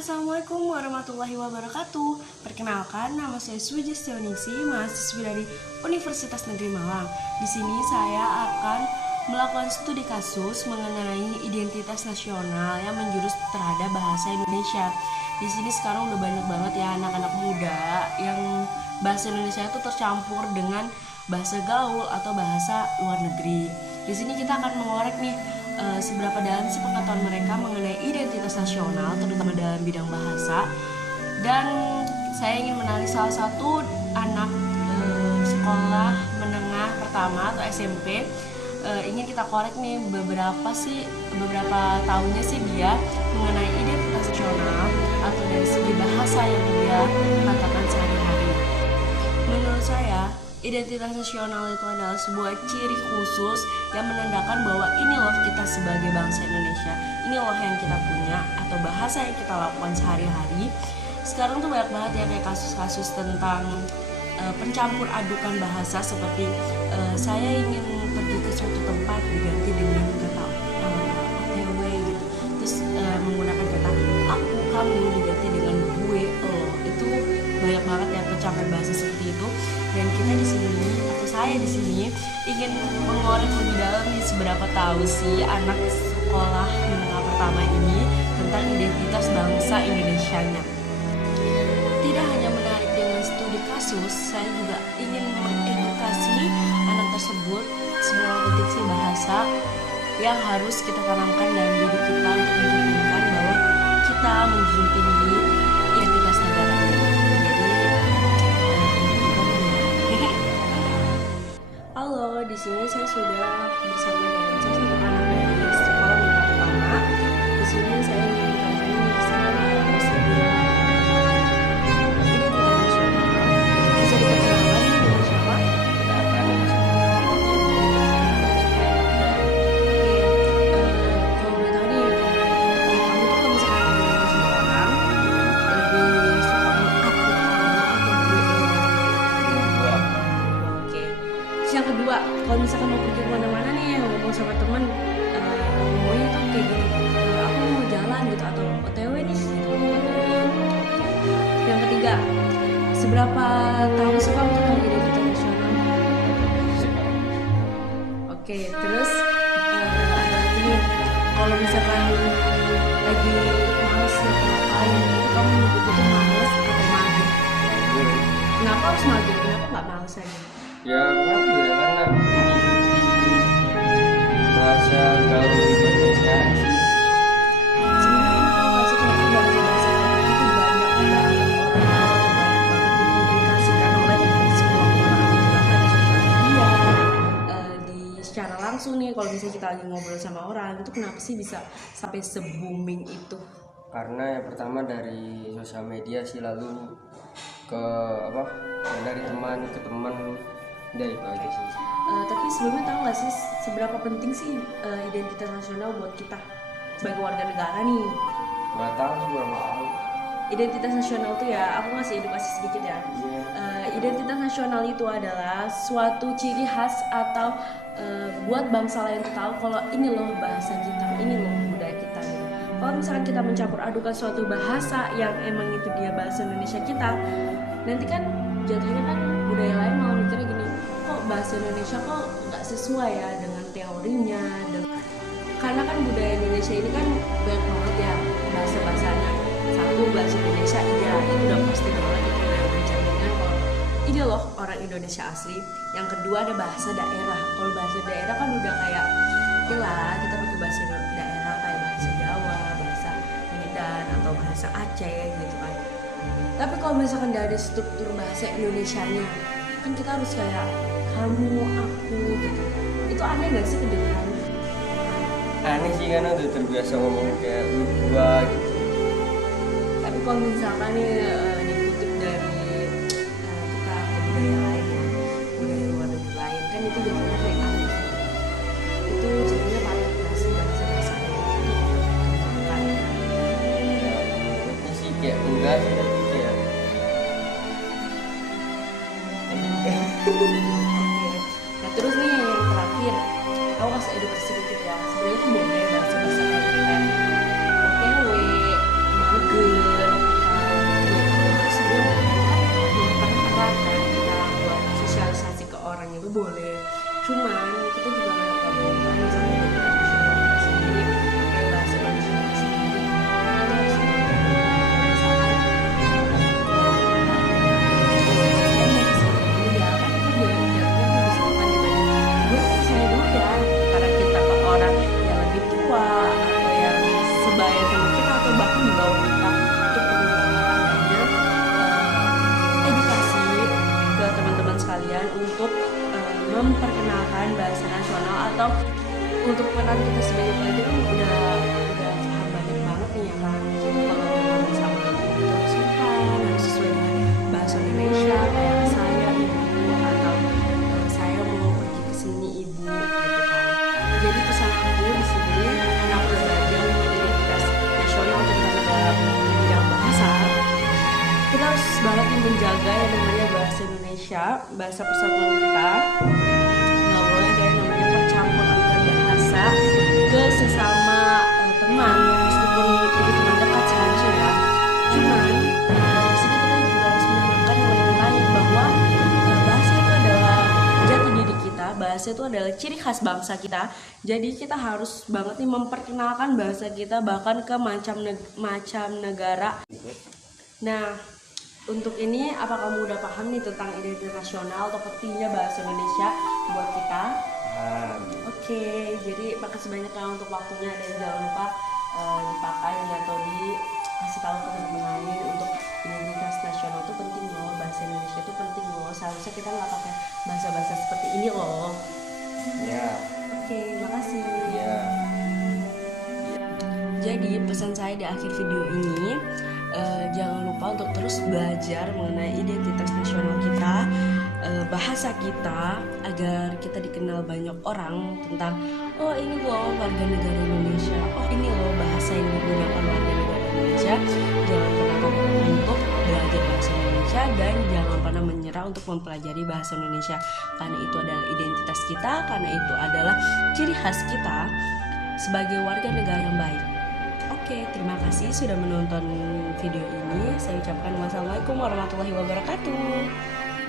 Assalamualaikum warahmatullahi wabarakatuh. Perkenalkan, nama saya Sujistianingsi, mahasiswi dari Universitas Negeri Malang. Di sini saya akan melakukan studi kasus mengenai identitas nasional yang menjurus terhadap bahasa Indonesia. Di sini sekarang udah banyak banget ya anak-anak muda yang bahasa Indonesia itu tercampur dengan bahasa gaul atau bahasa luar negeri. Di sini kita akan mengorek nih seberapa dalam sih pengetahuan mereka mengenai identitas nasional, terutama dalam bidang bahasa. Dan saya ingin menarik salah satu anak sekolah menengah pertama atau SMP. Ingin kita korek nih beberapa tahunnya sih dia mengenai identitas nasional atau dari segi bahasa yang dia katakan sehari-hari. Menurut saya, identitas nasional itu adalah sebuah ciri khusus yang menandakan bahwa ini loh kita sebagai bangsa Indonesia, ini loh yang kita punya atau bahasa yang kita lakukan sehari-hari. Sekarang tuh banyak banget ya kayak kasus-kasus tentang pencampur adukan bahasa seperti saya ingin pergi ke suatu tempat diganti dengan kata OTW gitu, terus menggunakan kata aku, kamu diganti dengan gue, lo. Itu banyak banget ya pencampur bahasa seperti itu. Dan kita di sini atau saya di sini ingin mengorek lebih dalam nih seberapa tahu sih anak sekolah menengah pertama ini tentang identitas bangsa Indonesianya. Tidak hanya menarik dengan studi kasus, saya juga ingin mengedukasi anak tersebut seberapa penting sih bahasa yang harus kita tanamkan dalam diri kita untuk mencerminkan bahwa kita menjunjung tinggi identitas negara ini. Halo, di sini saya sudah bersama dengan salah satu anak dari sekolah menengah pertama. Di sini saya ingin menyampaikan sebuah sebuah identitas nasional. Bisa diperkenalkan ini dengan siapa? Kalau boleh tahu nih, kamu tuh kalau misalkan ngomong sama orang lebih suka aku, kamu atau gue? Oke. Yang kedua, kalau misalkan mau pergi kemana-mana nih ngomong sama teman, ngomongnya tuh kayak gini, aku mau jalan gitu atau OTW nih gitu. Yang ketiga, seberapa tahu sih kamu tentang identitas nasional? Oke, terus ada lagi nih, kalau misalkan lagi males ngapain itu kamu nyebut itu males atau mager? Kenapa harus mager? Kenapa nggak males aja? Ya kenapa ya, karena bahasa gaul zaman sekarang sih. Sebenarnya kamu tahu nggak sih kenapa bahasa gaul itu banyak banget dipublikasikan oleh semua orang gitu, bahkan di sosial media, di secara langsung nih kalau misalnya kita lagi ngobrol sama orang itu kenapa sih bisa sampai se-booming itu? Karena yang pertama dari sosial media sih, lalu ke dari teman ke teman, udah itu aja sih. Tapi sebelumnya tahu nggak sih seberapa penting sih identitas nasional buat kita sebagai warga negara nih? Nggak tahu sih, belum tahu. Identitas nasional itu ya, aku ngasih edukasi sedikit ya. Identitas nasional itu adalah suatu ciri khas atau buat bangsa lain tuh tahu kalau ini loh bahasa kita, ini loh budaya kita gitu. Kalau misalkan kita mencampur adukan suatu bahasa yang emang itu dia bahasa Indonesia kita, nanti kan jatuhnya kan budaya lain malah mikirnya gini, kok bahasa Indonesia kok nggak sesuai ya dengan teorinya. Karena kan budaya Indonesia ini kan banyak banget ya bahasa-bahasanya. Satu, bahasa Indonesia iya itu udah pasti banget, itu udah mencerminkan kalau ini loh orang Indonesia asli. Yang kedua ada bahasa daerah. Kalau bahasa daerah kan udah kayak lah kita pakai bahasa daerah kayak bahasa Jawa, bahasa Medan atau bahasa Aceh gitu kan. Tapi kalau misalkan dari struktur bahasa Indonesianya kan kita harus kayak kamu, aku gitu. Itu aneh gak sih kedengaran? Aneh sih karena udah terbiasa ngomong kayak lu gua gitu. Tapi kalau misalkan nih dikutip dari kita ke budaya lain ya, budaya luar negeri lain kan itu jadinya kayak aneh. Itu jadinya patut gak sih bahasa-bahasa itu dikembangkan? Ini sih kayak enggak sih, tapi kayak Oke. Nah terus nih yang terakhir, aku kasih edukasi sedikit ya. Sebenarnya tuh boleh bahasa-bahasa kayak OTW, mager, menjaga yang namanya bahasa Indonesia, bahasa persatuan kita. Nggak boleh ada yang namanya percampuran bahasa ke sesama teman, meskipun itu teman dekat seharusnya ya. Cuman di sini kita juga harus menanamkan nilai-nilai bahwa bahasa itu adalah jati diri kita, bahasa itu adalah ciri khas bangsa kita. Jadi kita harus banget nih memperkenalkan bahasa kita bahkan ke macam negara. Nah, untuk ini apa kamu udah paham nih tentang identitas nasional atau pentingnya bahasa Indonesia buat kita? Oke, jadi makasih banyak ya untuk waktunya, dan jangan lupa dipakai atau dikasih tahu ke teman-teman lain untuk identitas nasional itu penting loh, bahasa Indonesia itu penting loh. Seharusnya kita nggak pakai bahasa-bahasa seperti ini loh. Ya. Oke, makasih. Ya. Jadi pesan saya di akhir video ini, jangan lupa untuk terus belajar mengenai identitas nasional kita, bahasa kita, agar kita dikenal banyak orang tentang oh ini loh warga negara Indonesia, oh ini loh bahasa yang digunakan warga negara Indonesia. Jangan pernah takut untuk belajar bahasa Indonesia, dan jangan pernah menyerah untuk mempelajari bahasa Indonesia, karena itu adalah identitas kita, karena itu adalah ciri khas kita sebagai warga negara yang baik. Oke, terima kasih sudah menonton video ini. Saya ucapkan wassalamualaikum warahmatullahi wabarakatuh.